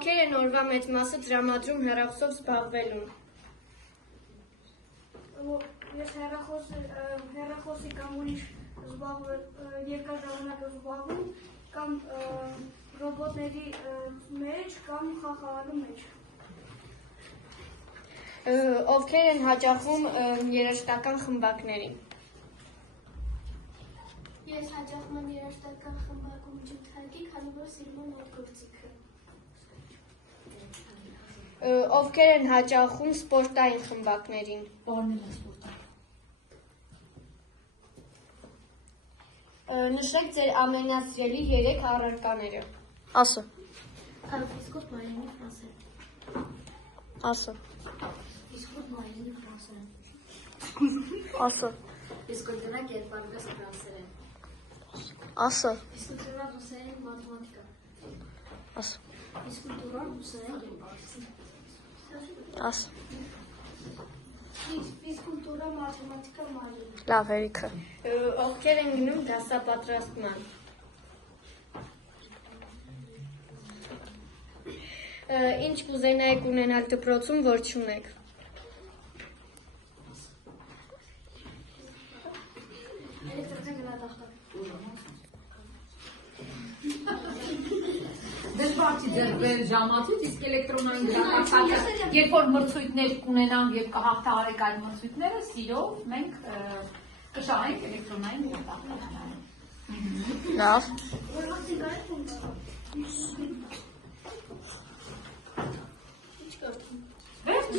Ովքեր են օրվա մեծ մասը տրամադրում հեռախոսով զբաղվելուն։ Ես հեռախոսի կամ ուրիշ երկար ժամանակ զբաղվում կամ ռոբոտների մեջ կամ խաղալու մեջ։ Ովքեր են հաճախում երաժշտական խմբակներին։ Ես հաճախում եմ երաժշտական խմբակում ջութակի, քանի որ սիրում եմ այդ գործիքը։ Ովքեր են հաճախում սպորտային խմբակներին։ Նշեք ձեր ամենասիրելի 3 առարկաները։ Ասա։ Իսկոտ մայրենի ֆրանսերեն։ Ասա։ Իսկոտ մայրենի ֆրանսերեն։ Ասա։ Իսկոտ դրա կերպարվես ֆրանսերեն։ Ասա։ Իսկոտ դրա ռուսերեն մաթեմատիկա։ Ասա։ Իսկոտ դրա ռուսերեն կերպարվես։ Ասա։ Ֆիզկուլտուրա, մաթեմատիկա, մայրենի։ Լավ, հերիքը։ Ովքեր են գնում դասապատրաստման։ Ինչ կուզենայիք ունենալ դպրոցում, որ չունեք։ Դժվար չի ձեռբերել ժամացույց, իսկ էլեկտրոնային գրականացակը, երբ որ մրցույթներ կունենանք եւ կհաղթահարենք այդ մրցույթները, սիրով մենք կշահենք էլեկտրոնային գրականացակը։ Լավ։ Ինչ կարգում։ Վերջ։